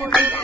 Thank you.